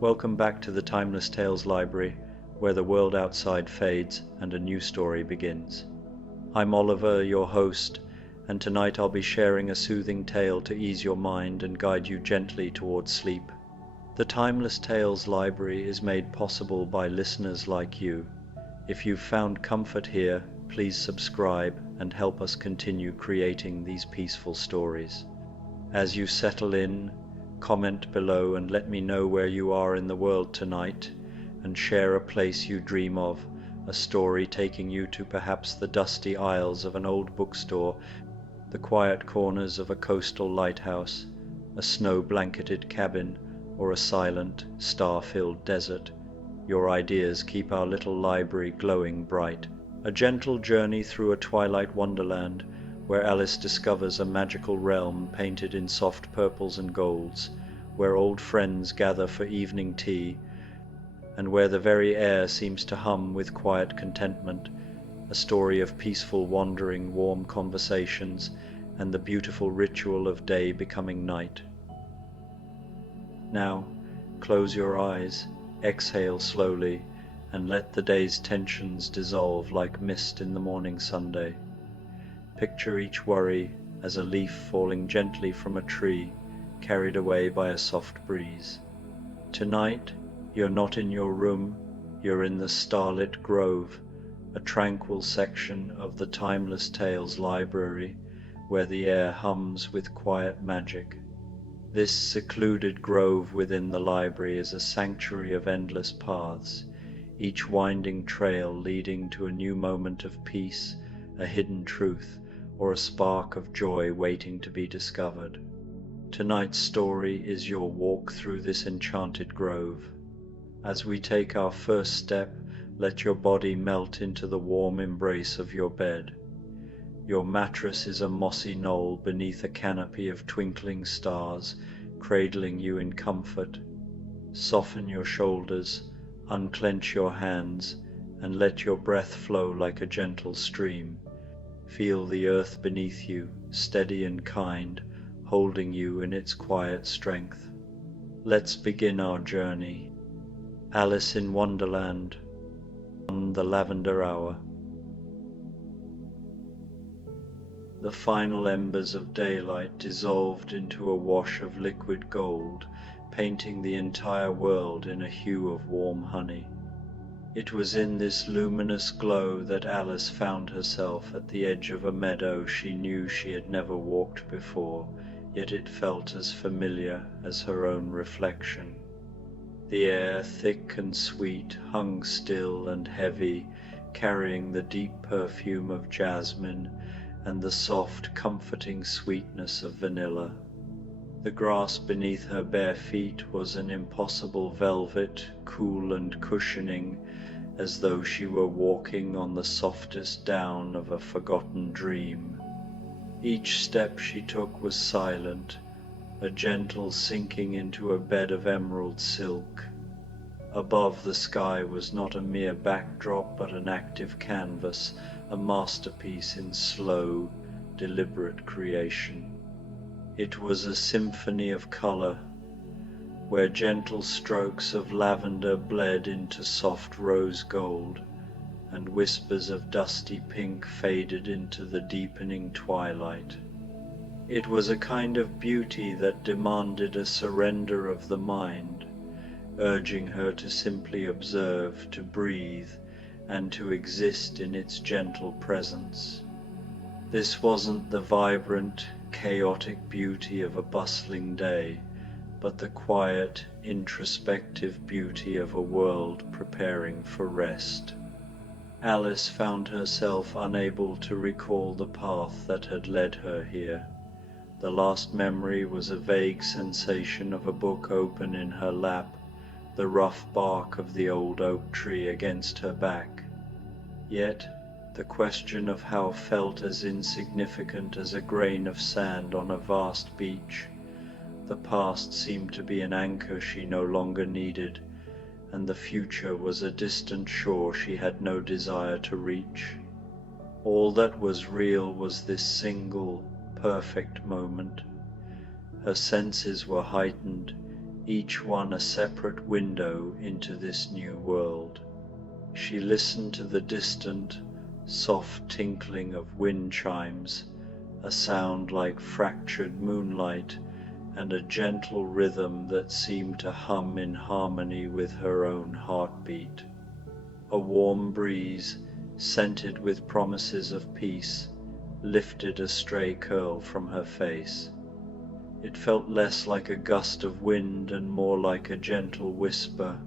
Welcome back to the Timeless Tales Library, where the world outside fades and a new story begins. I'm Oliver, your host, and tonight I'll be sharing a soothing tale to ease your mind and guide you gently towards sleep. The Timeless Tales Library is made possible by listeners like you. If you've found comfort here, please subscribe and help us continue creating these peaceful stories. As you settle in, comment below and let me know where you are in the world tonight, and share a place you dream of, a story taking you to perhaps the dusty aisles of an old bookstore, the quiet corners of a coastal lighthouse, a snow-blanketed cabin, or a silent, star-filled desert. Your ideas keep our little library glowing bright. A gentle journey through a twilight wonderland, where Alice discovers a magical realm painted in soft purples and golds, where old friends gather for evening tea, and where the very air seems to hum with quiet contentment, a story of peaceful wandering, warm conversations, and the beautiful ritual of day becoming night. Now, close your eyes, exhale slowly, and let the day's tensions dissolve like mist in the morning Sunday. Picture each worry as a leaf falling gently from a tree, carried away by a soft breeze. Tonight, you're not in your room, you're in the starlit grove, a tranquil section of the Timeless Tales Library, where the air hums with quiet magic. This secluded grove within the library is a sanctuary of endless paths, each winding trail leading to a new moment of peace, a hidden truth, or a spark of joy waiting to be discovered. Tonight's story is your walk through this enchanted grove. As we take our first step, let your body melt into the warm embrace of your bed. Your mattress is a mossy knoll beneath a canopy of twinkling stars, cradling you in comfort. Soften your shoulders, unclench your hands, and let your breath flow like a gentle stream. Feel the earth beneath you, steady and kind, holding you in its quiet strength. Let's begin our journey. Alice in Wonderland, on the Lavender Hour. The final embers of daylight dissolved into a wash of liquid gold, painting the entire world in a hue of warm honey. It was in this luminous glow that Alice found herself at the edge of a meadow she knew she had never walked before, yet it felt as familiar as her own reflection. The air, thick and sweet, hung still and heavy, carrying the deep perfume of jasmine and the soft, comforting sweetness of vanilla. The grass beneath her bare feet was an impossible velvet, cool and cushioning, as though she were walking on the softest down of a forgotten dream. Each step she took was silent, a gentle sinking into a bed of emerald silk. Above, the sky was not a mere backdrop but an active canvas, a masterpiece in slow, deliberate creation. It was a symphony of color, where gentle strokes of lavender bled into soft rose gold, and whispers of dusty pink faded into the deepening twilight. It was a kind of beauty that demanded a surrender of the mind, urging her to simply observe, to breathe, and to exist in its gentle presence. This wasn't the vibrant, chaotic beauty of a bustling day, but the quiet, introspective beauty of a world preparing for rest. Alice found herself unable to recall the path that had led her here. The last memory was a vague sensation of a book open in her lap, the rough bark of the old oak tree against her back. Yet, the question of how felt as insignificant as a grain of sand on a vast beach. The past seemed to be an anchor she no longer needed, and the future was a distant shore she had no desire to reach. All that was real was this single, perfect moment. Her senses were heightened, each one a separate window into this new world. She listened to the distant, soft tinkling of wind chimes, a sound like fractured moonlight, and a gentle rhythm that seemed to hum in harmony with her own heartbeat. A warm breeze, scented with promises of peace, lifted a stray curl from her face. It felt less like a gust of wind and more like a gentle whisper,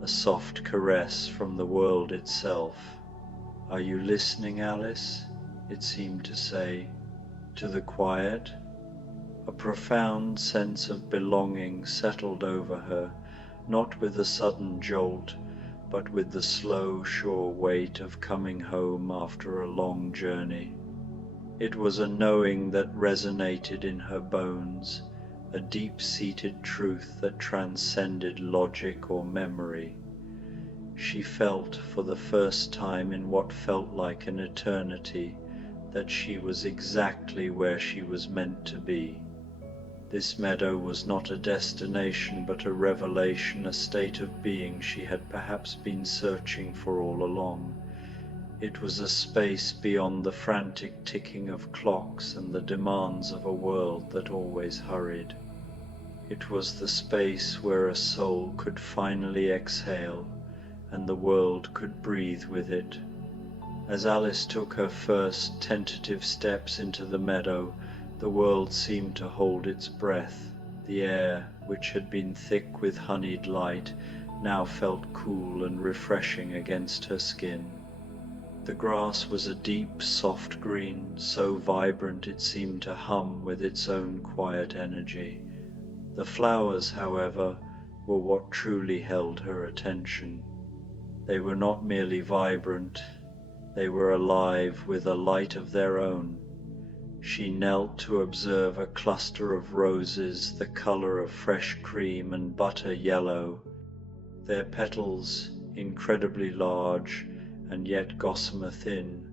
a soft caress from the world itself. "Are you listening, Alice?" it seemed to say, "to the quiet?" A profound sense of belonging settled over her, not with a sudden jolt, but with the slow, sure weight of coming home after a long journey. It was a knowing that resonated in her bones, a deep-seated truth that transcended logic or memory. She felt, for the first time in what felt like an eternity, that she was exactly where she was meant to be. This meadow was not a destination but a revelation, a state of being she had perhaps been searching for all along. It was a space beyond the frantic ticking of clocks and the demands of a world that always hurried. It was the space where a soul could finally exhale and the world could breathe with it. As Alice took her first tentative steps into the meadow, the world seemed to hold its breath. The air, which had been thick with honeyed light, now felt cool and refreshing against her skin. The grass was a deep, soft green, so vibrant it seemed to hum with its own quiet energy. The flowers, however, were what truly held her attention. They were not merely vibrant, they were alive with a light of their own. She knelt to observe a cluster of roses the color of fresh cream and butter yellow. Their petals, incredibly large and yet gossamer thin,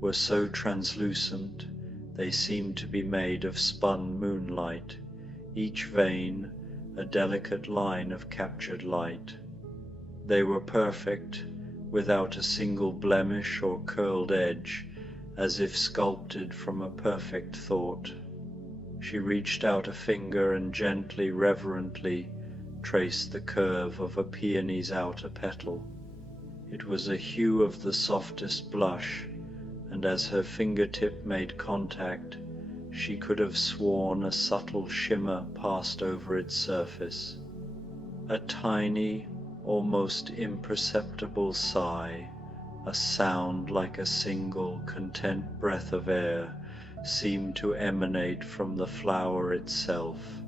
were so translucent they seemed to be made of spun moonlight, each vein a delicate line of captured light. They were perfect, without a single blemish or curled edge, as if sculpted from a perfect thought. She reached out a finger and gently, reverently traced the curve of a peony's outer petal. It was a hue of the softest blush, and as her fingertip made contact, she could have sworn a subtle shimmer passed over its surface. A tiny, almost imperceptible sigh, a sound like a single, content breath of air, seemed to emanate from the flower itself.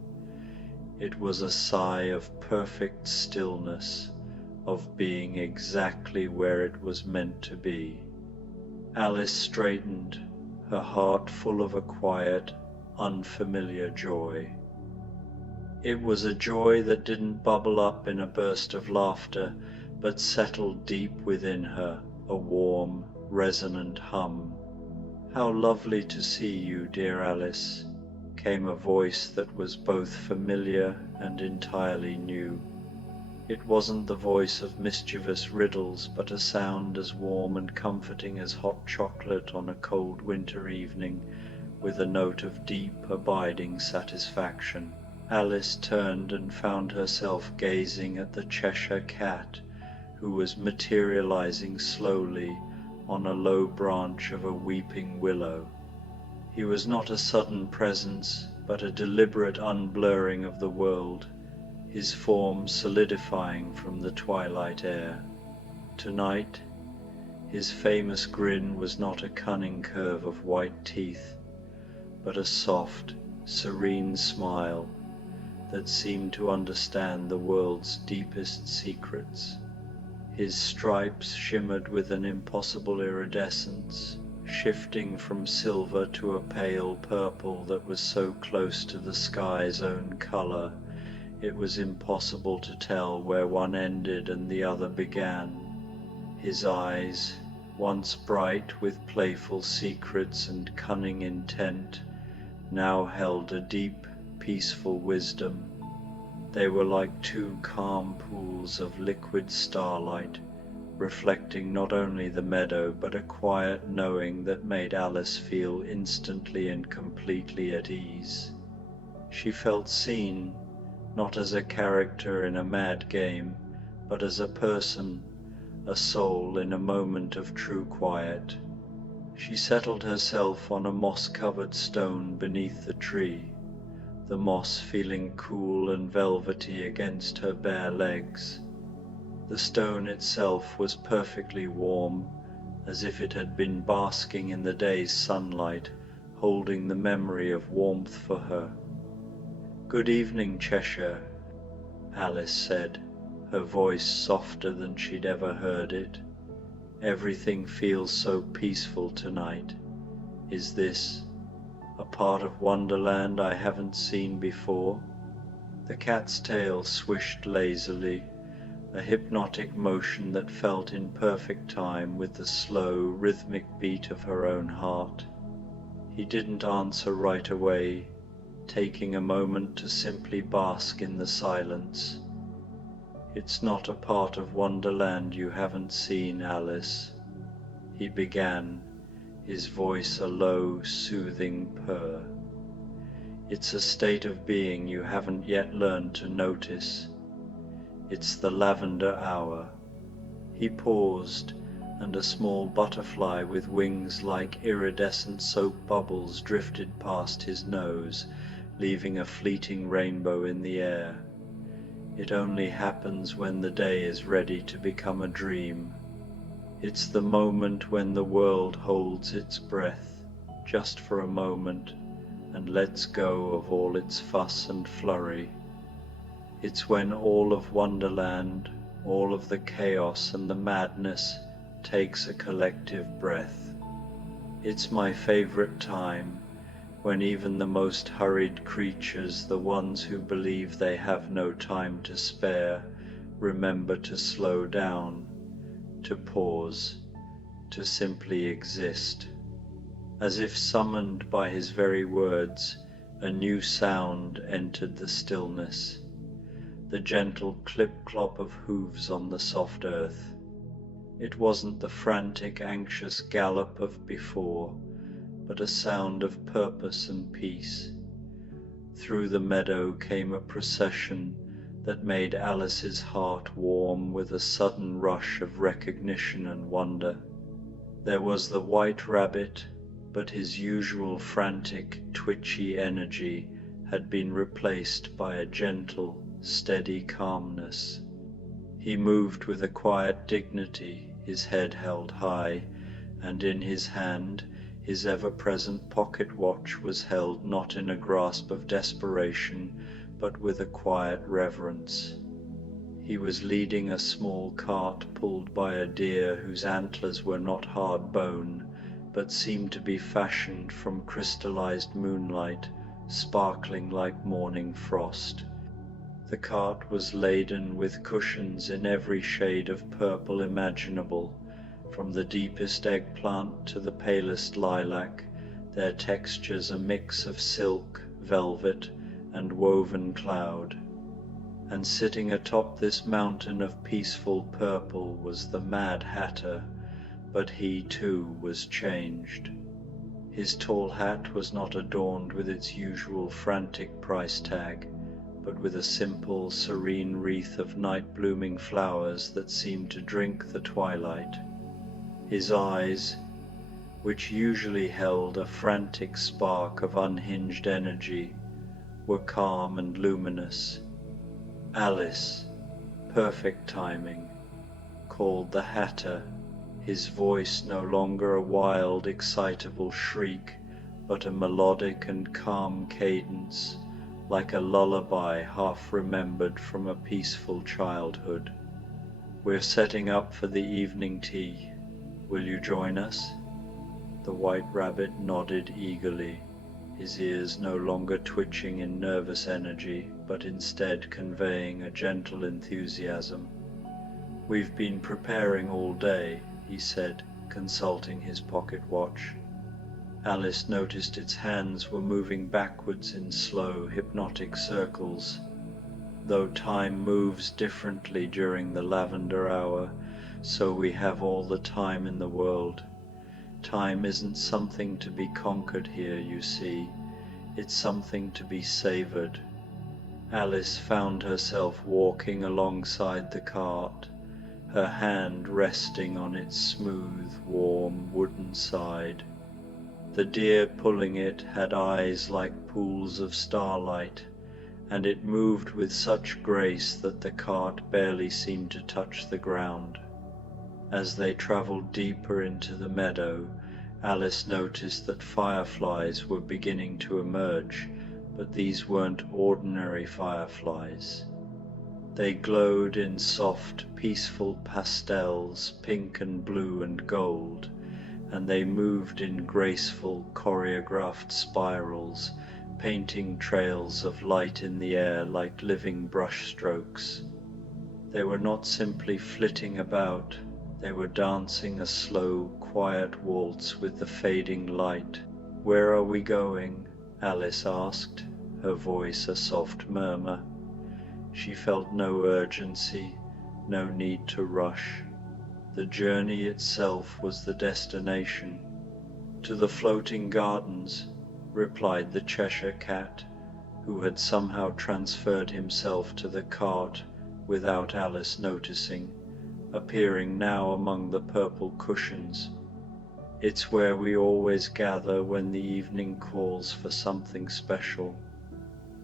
It was a sigh of perfect stillness, of being exactly where it was meant to be. Alice straightened, her heart full of a quiet, unfamiliar joy. It was a joy that didn't bubble up in a burst of laughter, but settled deep within her, a warm, resonant hum. "How lovely to see you, dear Alice," came a voice that was both familiar and entirely new. It wasn't the voice of mischievous riddles, but a sound as warm and comforting as hot chocolate on a cold winter evening, with a note of deep, abiding satisfaction. Alice turned and found herself gazing at the Cheshire Cat, who was materializing slowly on a low branch of a weeping willow. He was not a sudden presence, but a deliberate unblurring of the world, his form solidifying from the twilight air. Tonight, his famous grin was not a cunning curve of white teeth, but a soft, serene smile that seemed to understand the world's deepest secrets. His stripes shimmered with an impossible iridescence, shifting from silver to a pale purple that was so close to the sky's own color it was impossible to tell where one ended and the other began. His eyes, once bright with playful secrets and cunning intent, now held a deep, peaceful wisdom. They were like two calm pools of liquid starlight, reflecting not only the meadow but a quiet knowing that made Alice feel instantly and completely at ease. She felt seen, not as a character in a mad game, but as a person, a soul in a moment of true quiet. She settled herself on a moss-covered stone beneath the tree, the moss feeling cool and velvety against her bare legs. The stone itself was perfectly warm, as if it had been basking in the day's sunlight, holding the memory of warmth for her. "Good evening, Cheshire," Alice said, her voice softer than she'd ever heard it. "Everything feels so peaceful tonight. Is this a part of Wonderland I haven't seen before?" The cat's tail swished lazily, a hypnotic motion that felt in perfect time with the slow, rhythmic beat of her own heart. He didn't answer right away, taking a moment to simply bask in the silence. "It's not a part of Wonderland you haven't seen, Alice," he began, his voice a low, soothing purr. "It's a state of being you haven't yet learned to notice. It's the Lavender Hour." He paused, and a small butterfly with wings like iridescent soap bubbles drifted past his nose, leaving a fleeting rainbow in the air. "It only happens when the day is ready to become a dream. It's the moment when the world holds its breath, just for a moment, and lets go of all its fuss and flurry. It's when all of Wonderland, all of the chaos and the madness, takes a collective breath. It's my favorite time, when even the most hurried creatures, the ones who believe they have no time to spare, remember to slow down, to pause, to simply exist." As if summoned by his very words, a new sound entered the stillness, the gentle clip-clop of hooves on the soft earth. It wasn't the frantic, anxious gallop of before, but a sound of purpose and peace. Through the meadow came a procession that made Alice's heart warm with a sudden rush of recognition and wonder. There was the white rabbit, but his usual frantic, twitchy energy had been replaced by a gentle, steady calmness. He moved with a quiet dignity, his head held high, and in his hand his ever-present pocket watch was held not in a grasp of desperation, but with a quiet reverence. He was leading a small cart pulled by a deer whose antlers were not hard bone, but seemed to be fashioned from crystallized moonlight, sparkling like morning frost. The cart was laden with cushions in every shade of purple imaginable, from the deepest eggplant to the palest lilac, their textures a mix of silk, velvet, and woven cloud. And sitting atop this mountain of peaceful purple was the Mad Hatter, but he too was changed. His tall hat was not adorned with its usual frantic price tag, but with a simple, serene wreath of night-blooming flowers that seemed to drink the twilight. His eyes, which usually held a frantic spark of unhinged energy, were calm and luminous. "Alice," perfect timing, called the Hatter, his voice no longer a wild, excitable shriek, but a melodic and calm cadence, like a lullaby half remembered from a peaceful childhood. "We're setting up for the evening tea. Will you join us?" The white rabbit nodded eagerly, his ears no longer twitching in nervous energy, but instead conveying a gentle enthusiasm. "We've been preparing all day," he said, consulting his pocket watch. Alice noticed its hands were moving backwards in slow, hypnotic circles. Though time moves differently during the lavender hour, so we have all the time in the world. Time isn't something to be conquered here, you see. It's something to be savored. Alice found herself walking alongside the cart, her hand resting on its smooth, warm wooden side. The deer pulling it had eyes like pools of starlight, and it moved with such grace that the cart barely seemed to touch the ground. As they travelled deeper into the meadow, Alice noticed that fireflies were beginning to emerge, but these weren't ordinary fireflies. They glowed in soft, peaceful pastels, pink and blue and gold, and they moved in graceful, choreographed spirals, painting trails of light in the air like living brushstrokes. They were not simply flitting about, they were dancing a slow, quiet waltz with the fading light. "Where are we going?" Alice asked, her voice a soft murmur. She felt no urgency, no need to rush. The journey itself was the destination. "To the floating gardens," replied the Cheshire Cat, who had somehow transferred himself to the cart without Alice noticing, appearing now among the purple cushions. "It's where we always gather when the evening calls for something special.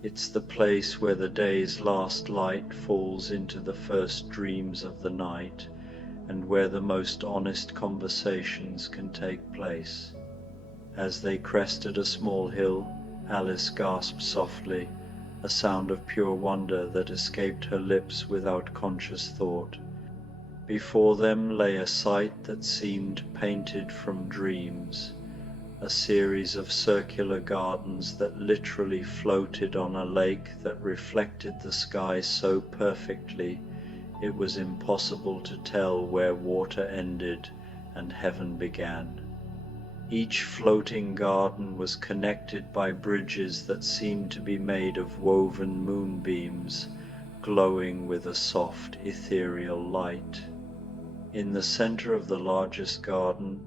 It's the place where the day's last light falls into the first dreams of the night, and where the most honest conversations can take place." As they crested a small hill, Alice gasped softly, a sound of pure wonder that escaped her lips without conscious thought. Before them lay a sight that seemed painted from dreams, a series of circular gardens that literally floated on a lake that reflected the sky so perfectly it was impossible to tell where water ended and heaven began. Each floating garden was connected by bridges that seemed to be made of woven moonbeams, glowing with a soft ethereal light. In the center of the largest garden,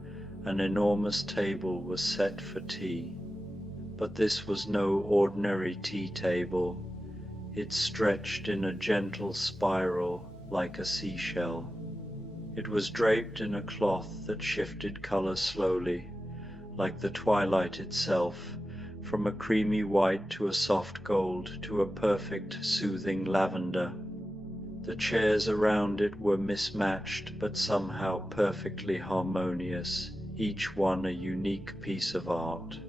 an enormous table was set for tea. But this was no ordinary tea table. It stretched in a gentle spiral like a seashell. It was draped in a cloth that shifted color slowly, like the twilight itself, from a creamy white to a soft gold to a perfect, soothing lavender. The chairs around it were mismatched but somehow perfectly harmonious, each one a unique piece of art.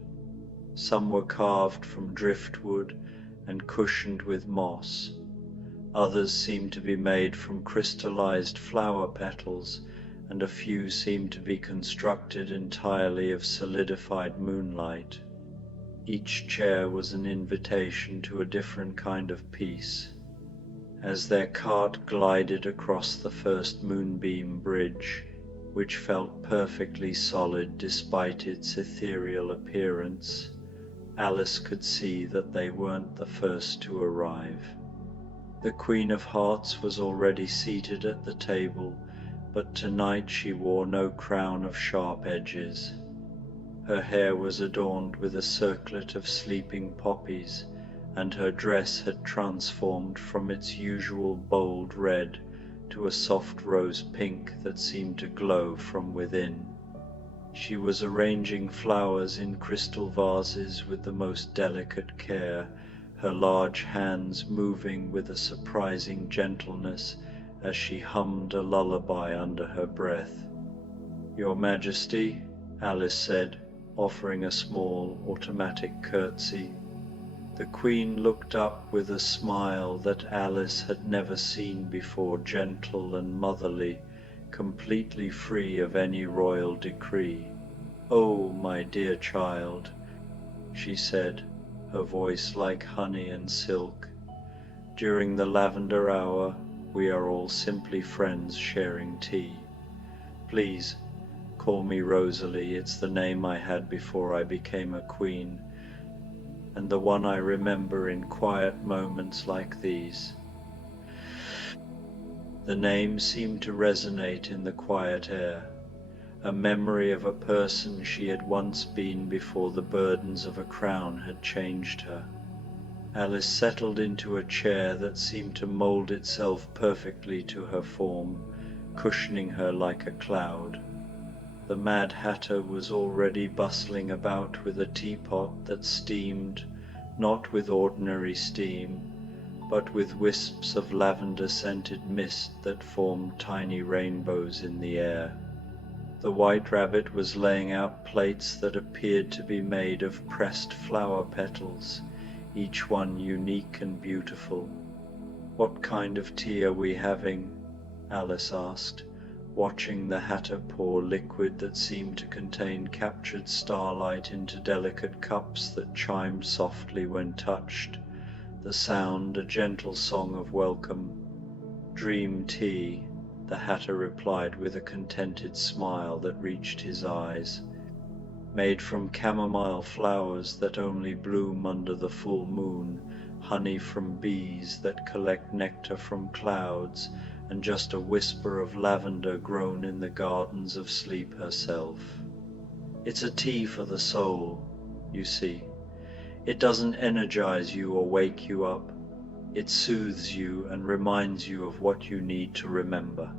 Some were carved from driftwood and cushioned with moss. Others seemed to be made from crystallized flower petals, and a few seemed to be constructed entirely of solidified moonlight. Each chair was an invitation to a different kind of peace. As their cart glided across the first moonbeam bridge, which felt perfectly solid despite its ethereal appearance, Alice could see that they weren't the first to arrive. The Queen of Hearts was already seated at the table, but tonight she wore no crown of sharp edges. Her hair was adorned with a circlet of sleeping poppies, and her dress had transformed from its usual bold red to a soft rose pink that seemed to glow from within. She was arranging flowers in crystal vases with the most delicate care, her large hands moving with a surprising gentleness as she hummed a lullaby under her breath. "Your Majesty," Alice said, offering a small automatic curtsy. The Queen looked up with a smile that Alice had never seen before, gentle and motherly, completely free of any royal decree. "Oh, my dear child," she said, her voice like honey and silk. "During the lavender hour, we are all simply friends sharing tea. Please, call me Rosalie, it's the name I had before I became a queen, and the one I remember in quiet moments like these." The name seemed to resonate in the quiet air, a memory of a person she had once been before the burdens of a crown had changed her. Alice settled into a chair that seemed to mould itself perfectly to her form, cushioning her like a cloud. The Mad Hatter was already bustling about with a teapot that steamed, not with ordinary steam, but with wisps of lavender-scented mist that formed tiny rainbows in the air. The White Rabbit was laying out plates that appeared to be made of pressed flower petals, each one unique and beautiful. "What kind of tea are we having?" Alice asked, watching the Hatter pour liquid that seemed to contain captured starlight into delicate cups that chimed softly when touched, the sound a gentle song of welcome. "Dream tea," the Hatter replied with a contented smile that reached his eyes. "Made from chamomile flowers that only bloom under the full moon, honey from bees that collect nectar from clouds, and just a whisper of lavender grown in the gardens of sleep herself. It's a tea for the soul, you see. It doesn't energize you or wake you up. It soothes you and reminds you of what you need to remember."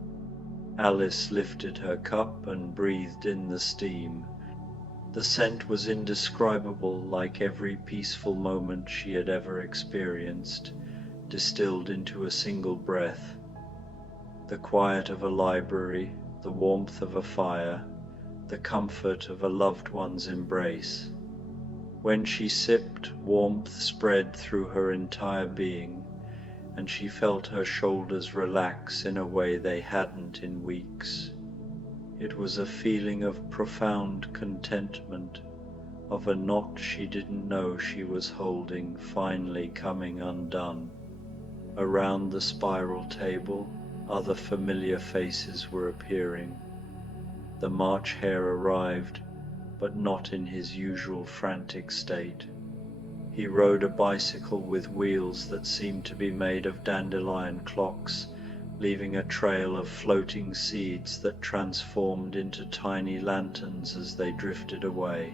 Alice lifted her cup and breathed in the steam. The scent was indescribable, like every peaceful moment she had ever experienced, distilled into a single breath. The quiet of a library, the warmth of a fire, the comfort of a loved one's embrace. When she sipped, warmth spread through her entire being, and she felt her shoulders relax in a way they hadn't in weeks. It was a feeling of profound contentment, of a knot she didn't know she was holding finally coming undone. Around the spiral table, other familiar faces were appearing. The March Hare arrived, but not in his usual frantic state. He rode a bicycle with wheels that seemed to be made of dandelion clocks, leaving a trail of floating seeds that transformed into tiny lanterns as they drifted away.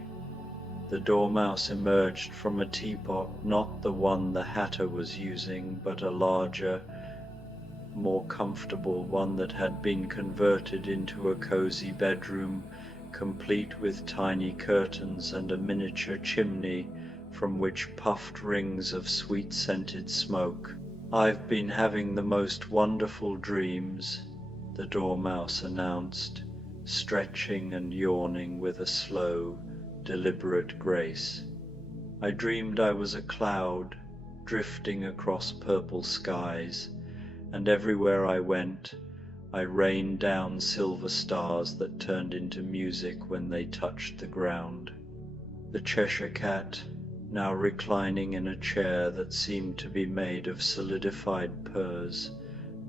The Dormouse emerged from a teapot, not the one the Hatter was using, but a larger, more comfortable one that had been converted into a cozy bedroom, complete with tiny curtains and a miniature chimney from which puffed rings of sweet-scented smoke. "I've been having the most wonderful dreams," the Dormouse announced, stretching and yawning with a slow, deliberate grace. "I dreamed I was a cloud, drifting across purple skies, and everywhere I went, I rained down silver stars that turned into music when they touched the ground." The Cheshire Cat, now reclining in a chair that seemed to be made of solidified pearls,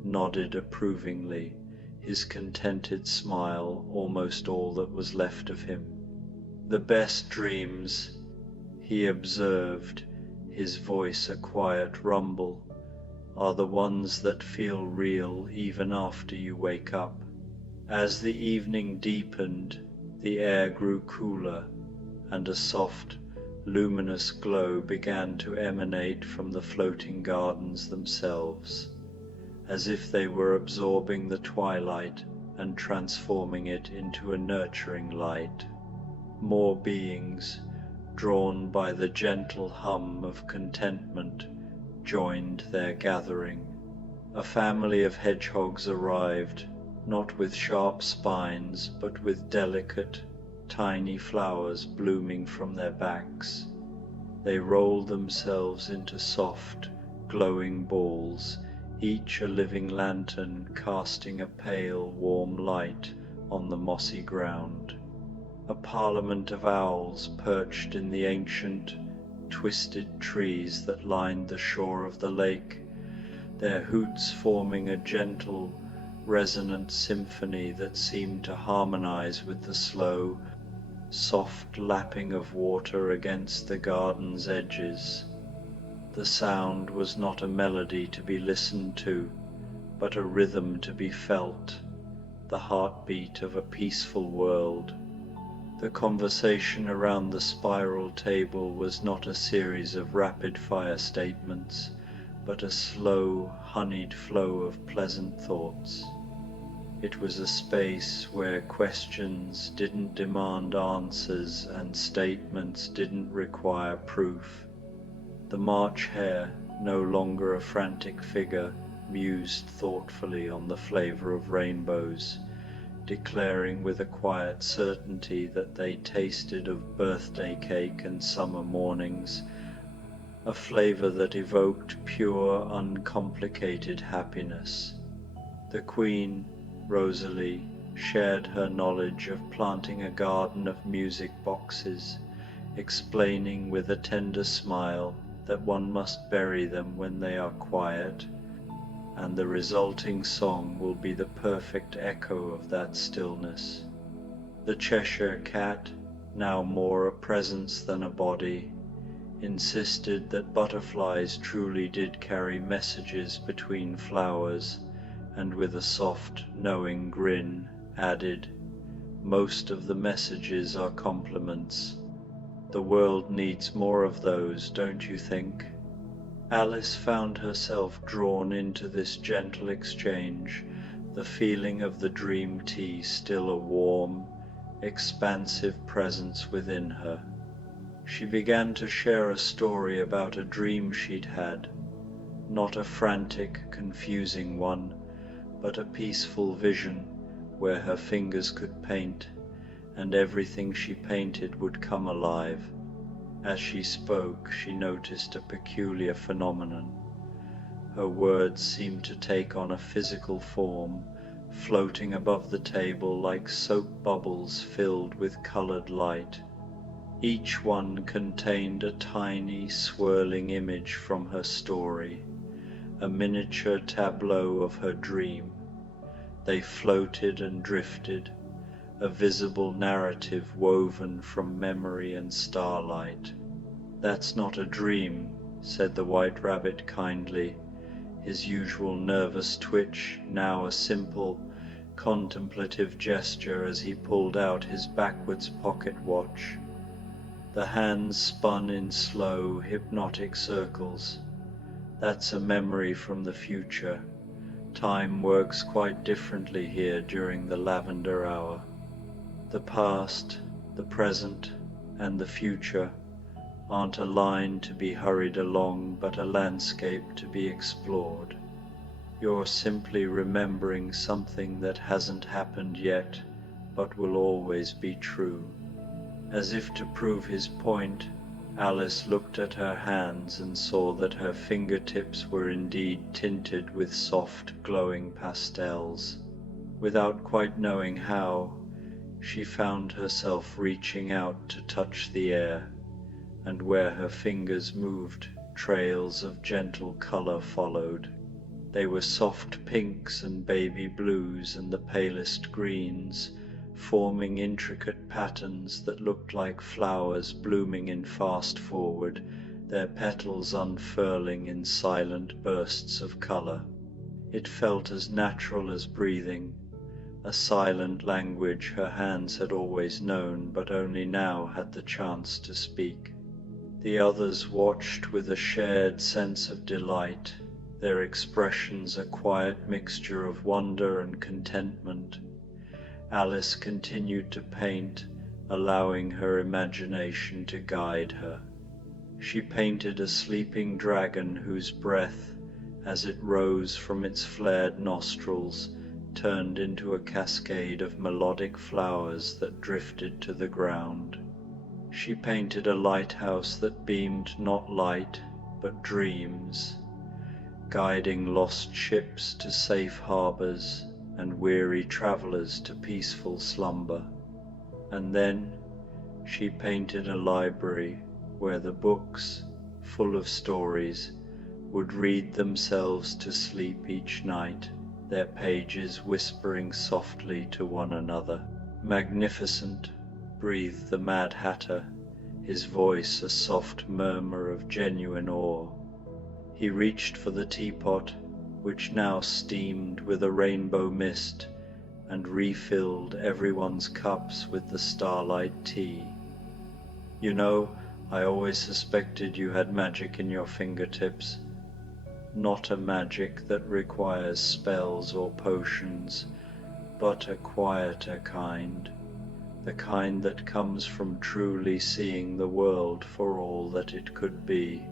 nodded approvingly, his contented smile almost all that was left of him. "The best dreams," he observed, his voice a quiet rumble, "are the ones that feel real even after you wake up." As the evening deepened, the air grew cooler, and a soft, luminous glow began to emanate from the floating gardens themselves, as if they were absorbing the twilight and transforming it into a nurturing light. More beings, drawn by the gentle hum of contentment, joined their gathering. A family of hedgehogs arrived, not with sharp spines, but with delicate, tiny flowers blooming from their backs. They rolled themselves into soft, glowing balls, each a living lantern casting a pale, warm light on the mossy ground. A parliament of owls perched in the ancient, twisted trees that lined the shore of the lake, their hoots forming a gentle, resonant symphony that seemed to harmonize with the slow, soft lapping of water against the garden's edges. The sound was not a melody to be listened to, but a rhythm to be felt, the heartbeat of a peaceful world. The conversation around the spiral table was not a series of rapid-fire statements, but a slow, honeyed flow of pleasant thoughts. It was a space where questions didn't demand answers and statements didn't require proof. The March hare, no longer a frantic figure, mused thoughtfully on the flavor of rainbows, declaring with a quiet certainty that they tasted of birthday cake and summer mornings, a flavor that evoked pure, uncomplicated happiness. The Queen, Rosalie, shared her knowledge of planting a garden of music boxes, explaining with a tender smile that one must bury them when they are quiet, and the resulting song will be the perfect echo of that stillness. The Cheshire Cat, now more a presence than a body, insisted that butterflies truly did carry messages between flowers, and with a soft, knowing grin, added, "Most of the messages are compliments. The world needs more of those, don't you think?" Alice found herself drawn into this gentle exchange, the feeling of the dream tea still a warm, expansive presence within her. She began to share a story about a dream she'd had, not a frantic, confusing one, but a peaceful vision where her fingers could paint, and everything she painted would come alive. As she spoke, she noticed a peculiar phenomenon. Her words seemed to take on a physical form, floating above the table like soap bubbles filled with colored light. Each one contained a tiny, swirling image from her story, a miniature tableau of her dream. They floated and drifted, a visible narrative woven from memory and starlight. "That's not a dream," said the White Rabbit kindly, his usual nervous twitch now a simple, contemplative gesture as he pulled out his backwards pocket watch. The hands spun in slow, hypnotic circles. "That's a memory from the future. Time works quite differently here during the Lavender Hour. The past, the present, and the future aren't a line to be hurried along, but a landscape to be explored. You're simply remembering something that hasn't happened yet, but will always be true." As if to prove his point, Alice looked at her hands and saw that her fingertips were indeed tinted with soft, glowing pastels. Without quite knowing how, she found herself reaching out to touch the air, and where her fingers moved, trails of gentle color followed. They were soft pinks and baby blues and the palest greens, forming intricate patterns that looked like flowers blooming in fast forward, their petals unfurling in silent bursts of color. It felt as natural as breathing, a silent language her hands had always known, but only now had the chance to speak. The others watched with a shared sense of delight, their expressions a quiet mixture of wonder and contentment. Alice continued to paint, allowing her imagination to guide her. She painted a sleeping dragon whose breath, as it rose from its flared nostrils, turned into a cascade of melodic flowers that drifted to the ground. She painted a lighthouse that beamed not light, but dreams, guiding lost ships to safe harbors and weary travelers to peaceful slumber. And then she painted a library where the books, full of stories, would read themselves to sleep each night, their pages whispering softly to one another. "Magnificent," breathed the Mad Hatter, his voice a soft murmur of genuine awe. He reached for the teapot, which now steamed with a rainbow mist and refilled everyone's cups with the starlight tea. You know, I always suspected you had magic in your fingertips. Not a magic that requires spells or potions, but a quieter kind. The kind that comes from truly seeing the world for all that it could be.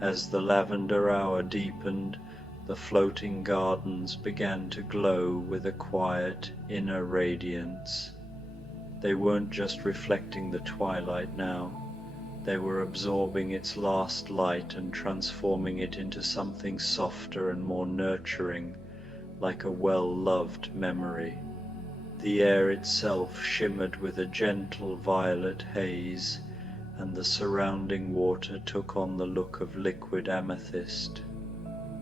As the lavender hour deepened, the floating gardens began to glow with a quiet inner radiance. They weren't just reflecting the twilight now, they were absorbing its last light and transforming it into something softer and more nurturing, like a well-loved memory. The air itself shimmered with a gentle violet haze, and the surrounding water took on the look of liquid amethyst.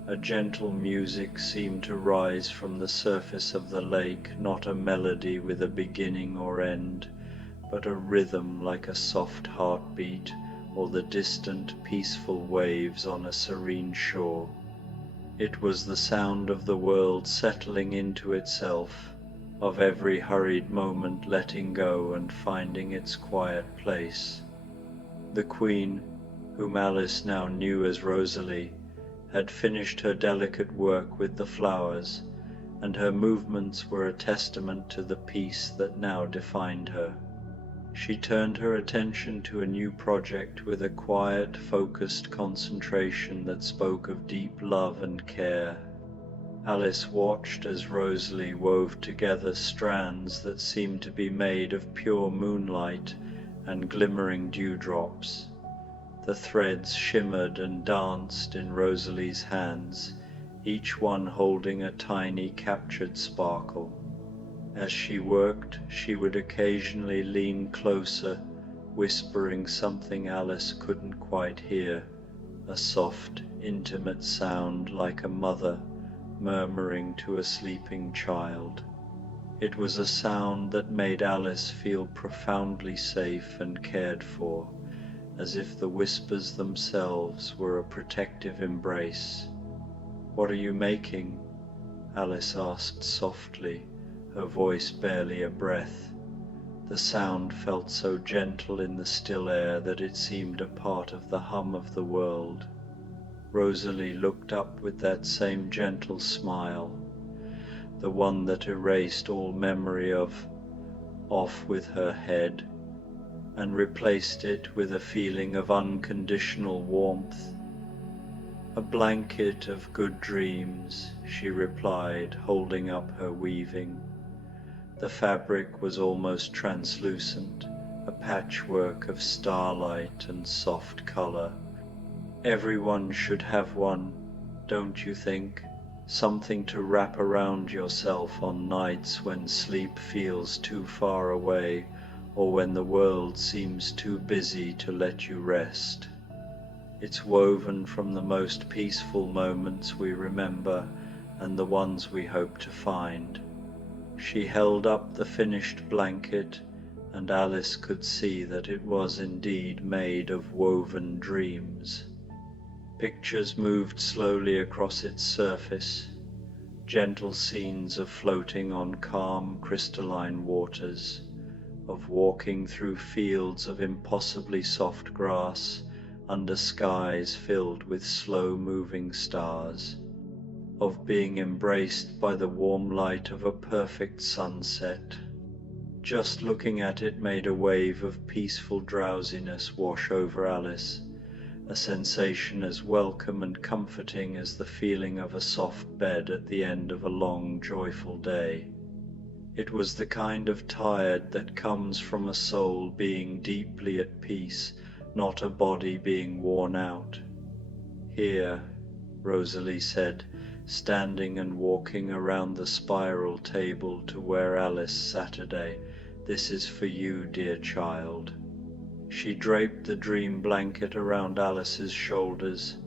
A gentle music seemed to rise from the surface of the lake, not a melody with a beginning or end, but a rhythm like a soft heartbeat or the distant, peaceful waves on a serene shore. It was the sound of the world settling into itself, of every hurried moment letting go and finding its quiet place. The Queen, whom Alice now knew as Rosalie, had finished her delicate work with the flowers, and her movements were a testament to the peace that now defined her. She turned her attention to a new project with a quiet, focused concentration that spoke of deep love and care. Alice watched as Rosalie wove together strands that seemed to be made of pure moonlight and glimmering dewdrops. The threads shimmered and danced in Rosalie's hands, each one holding a tiny captured sparkle. As she worked, she would occasionally lean closer, whispering something Alice couldn't quite hear, a soft, intimate sound like a mother murmuring to a sleeping child. It was a sound that made Alice feel profoundly safe and cared for, as if the whispers themselves were a protective embrace. "What are you making?" Alice asked softly, her voice barely a breath. The sound felt so gentle in the still air that it seemed a part of the hum of the world. Rosalie looked up with that same gentle smile, the one that erased all memory of "off with her head," and replaced it with a feeling of unconditional warmth. "A blanket of good dreams," she replied, holding up her weaving. The fabric was almost translucent, a patchwork of starlight and soft color. "Everyone should have one, don't you think? Something to wrap around yourself on nights when sleep feels too far away, or when the world seems too busy to let you rest. It's woven from the most peaceful moments we remember and the ones we hope to find." She held up the finished blanket, and Alice could see that it was indeed made of woven dreams. Pictures moved slowly across its surface, gentle scenes of floating on calm crystalline waters, of walking through fields of impossibly soft grass under skies filled with slow-moving stars, of being embraced by the warm light of a perfect sunset. Just looking at it made a wave of peaceful drowsiness wash over Alice, a sensation as welcome and comforting as the feeling of a soft bed at the end of a long, joyful day. It was the kind of tired that comes from a soul being deeply at peace, not a body being worn out. "Here," Rosalie said, standing and walking around the spiral table to where Alice sat today. "This is for you, dear child." She draped the dream blanket around Alice's shoulders,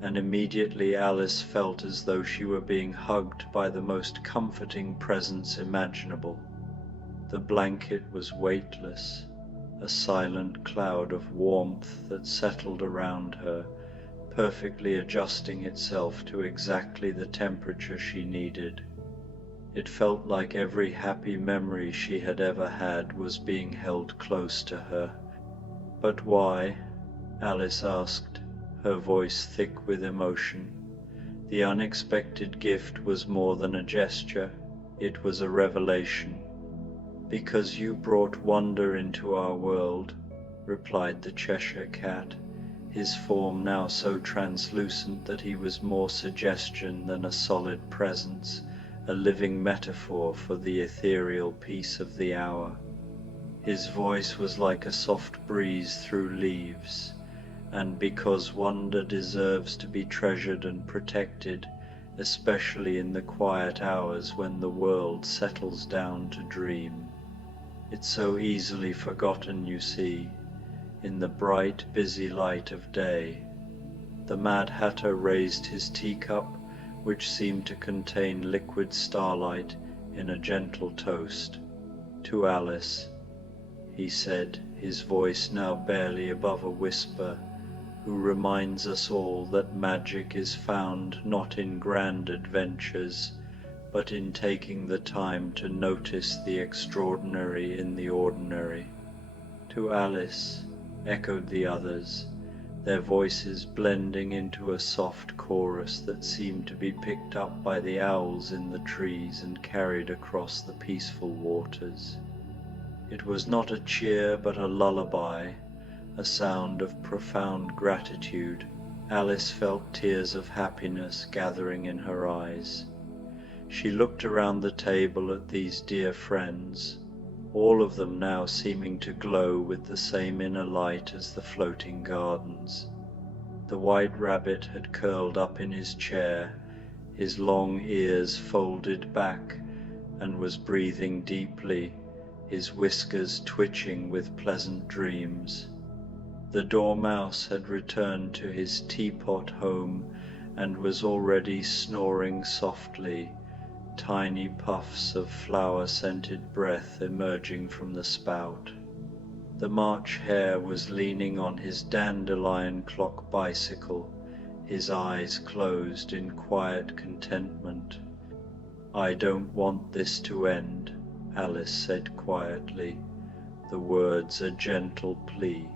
and immediately Alice felt as though she were being hugged by the most comforting presence imaginable. The blanket was weightless, a silent cloud of warmth that settled around her, perfectly adjusting itself to exactly the temperature she needed. It felt like every happy memory she had ever had was being held close to her. "But why?" Alice asked, her voice thick with emotion. The unexpected gift was more than a gesture, it was a revelation. "Because you brought wonder into our world," replied the Cheshire Cat, his form now so translucent that he was more suggestion than a solid presence, a living metaphor for the ethereal peace of the hour. His voice was like a soft breeze through leaves, and because wonder deserves to be treasured and protected, especially in the quiet hours when the world settles down to dream. It's so easily forgotten, you see, in the bright, busy light of day. The Mad Hatter raised his teacup, which seemed to contain liquid starlight, in a gentle toast. "To Alice," he said, his voice now barely above a whisper, "who reminds us all that magic is found not in grand adventures, but in taking the time to notice the extraordinary in the ordinary." "To Alice," echoed the others, their voices blending into a soft chorus that seemed to be picked up by the owls in the trees and carried across the peaceful waters. It was not a cheer but a lullaby, a sound of profound gratitude. Alice felt tears of happiness gathering in her eyes. She looked around the table at these dear friends, all of them now seeming to glow with the same inner light as the floating gardens. The White Rabbit had curled up in his chair, his long ears folded back, and was breathing deeply, his whiskers twitching with pleasant dreams. The Dormouse had returned to his teapot home and was already snoring softly, tiny puffs of flower-scented breath emerging from the spout. The March Hare was leaning on his dandelion clock bicycle, his eyes closed in quiet contentment. "I don't want this to end," Alice said quietly, the words a gentle plea.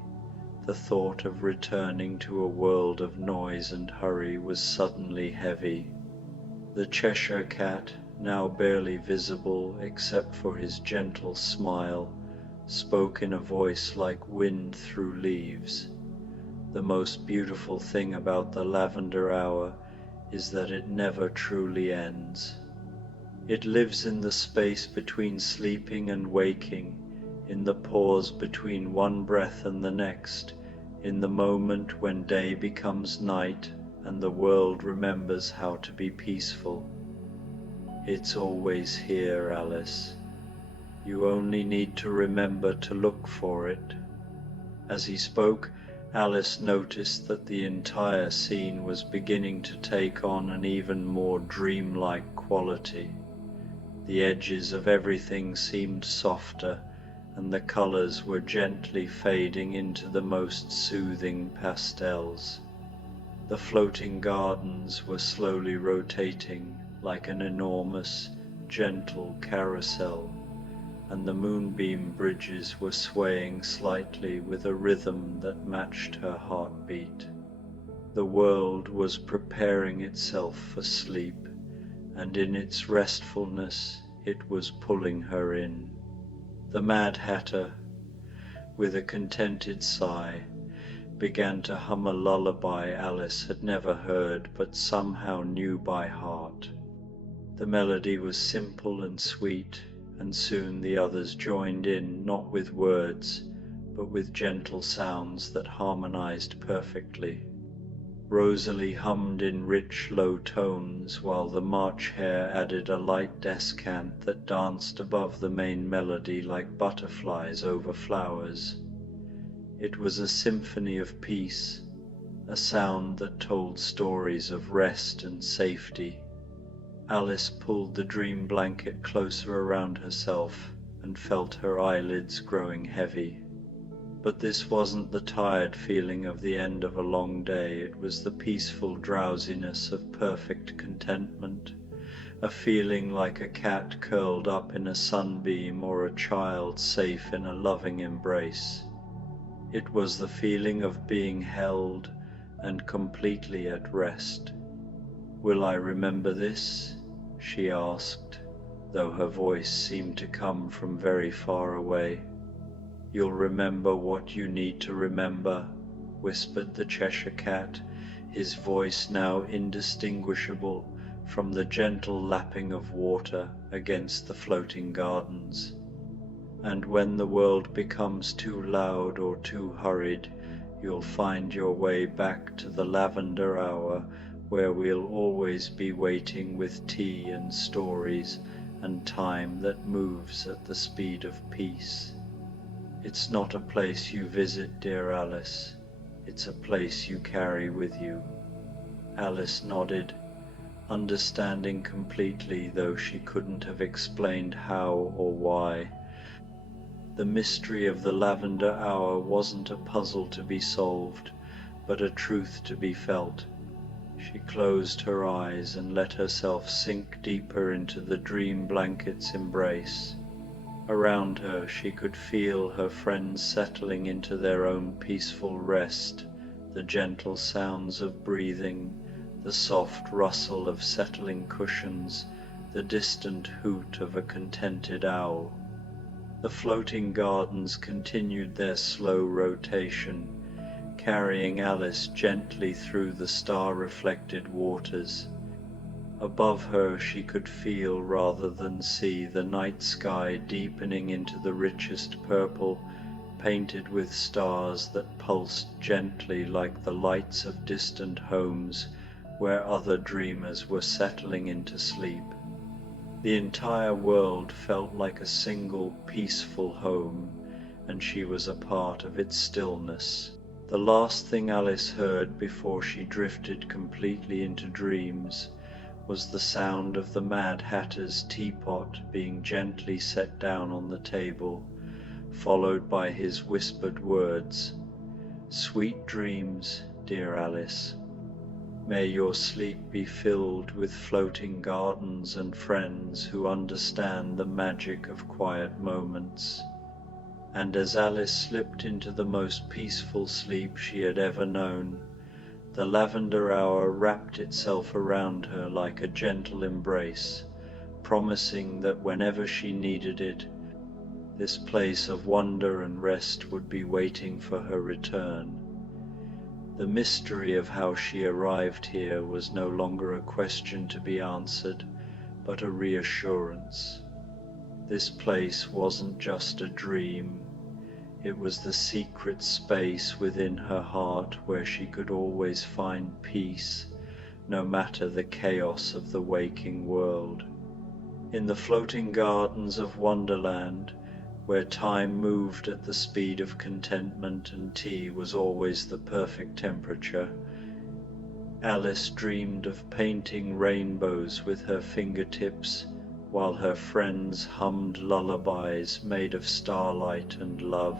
The thought of returning to a world of noise and hurry was suddenly heavy. The Cheshire Cat, now barely visible except for his gentle smile, spoke in a voice like wind through leaves. "The most beautiful thing about the Lavender Hour is that it never truly ends. It lives in the space between sleeping and waking, in the pause between one breath and the next, in the moment when day becomes night and the world remembers how to be peaceful. It's always here, Alice. You only need to remember to look for it." As he spoke, Alice noticed that the entire scene was beginning to take on an even more dreamlike quality. The edges of everything seemed softer, and the colors were gently fading into the most soothing pastels. The floating gardens were slowly rotating like an enormous, gentle carousel, and the moonbeam bridges were swaying slightly with a rhythm that matched her heartbeat. The world was preparing itself for sleep, and in its restfulness it was pulling her in. The Mad Hatter, with a contented sigh, began to hum a lullaby Alice had never heard but somehow knew by heart. The melody was simple and sweet, and soon the others joined in, not with words, but with gentle sounds that harmonized perfectly. Rosalie hummed in rich, low tones, while the March Hare added a light descant that danced above the main melody like butterflies over flowers. It was a symphony of peace, a sound that told stories of rest and safety. Alice pulled the dream blanket closer around herself and felt her eyelids growing heavy. But this wasn't the tired feeling of the end of a long day, it was the peaceful drowsiness of perfect contentment, a feeling like a cat curled up in a sunbeam or a child safe in a loving embrace. It was the feeling of being held and completely at rest. "Will I remember this?" she asked, though her voice seemed to come from very far away. "You'll remember what you need to remember," whispered the Cheshire Cat, his voice now indistinguishable from the gentle lapping of water against the floating gardens. "And when the world becomes too loud or too hurried, you'll find your way back to the Lavender Hour, where we'll always be waiting with tea and stories and time that moves at the speed of peace. It's not a place you visit, dear Alice, it's a place you carry with you." Alice nodded, understanding completely, though she couldn't have explained how or why. The mystery of the Lavender Hour wasn't a puzzle to be solved, but a truth to be felt. She closed her eyes and let herself sink deeper into the dream blanket's embrace. Around her she could feel her friends settling into their own peaceful rest, the gentle sounds of breathing, the soft rustle of settling cushions, the distant hoot of a contented owl. The floating gardens continued their slow rotation, carrying Alice gently through the star-reflected waters. Above her she could feel rather than see the night sky deepening into the richest purple, painted with stars that pulsed gently like the lights of distant homes where other dreamers were settling into sleep. The entire world felt like a single peaceful home, and she was a part of its stillness. The last thing Alice heard before she drifted completely into dreams was the sound of the Mad Hatter's teapot being gently set down on the table, followed by his whispered words, "Sweet dreams, dear Alice. May your sleep be filled with floating gardens and friends who understand the magic of quiet moments." And as Alice slipped into the most peaceful sleep she had ever known, the Lavender Hour wrapped itself around her like a gentle embrace, promising that whenever she needed it, this place of wonder and rest would be waiting for her return. The mystery of how she arrived here was no longer a question to be answered, but a reassurance. This place wasn't just a dream. It was the secret space within her heart where she could always find peace, no matter the chaos of the waking world. In the floating gardens of Wonderland, where time moved at the speed of contentment and tea was always the perfect temperature, Alice dreamed of painting rainbows with her fingertips while her friends hummed lullabies made of starlight and love.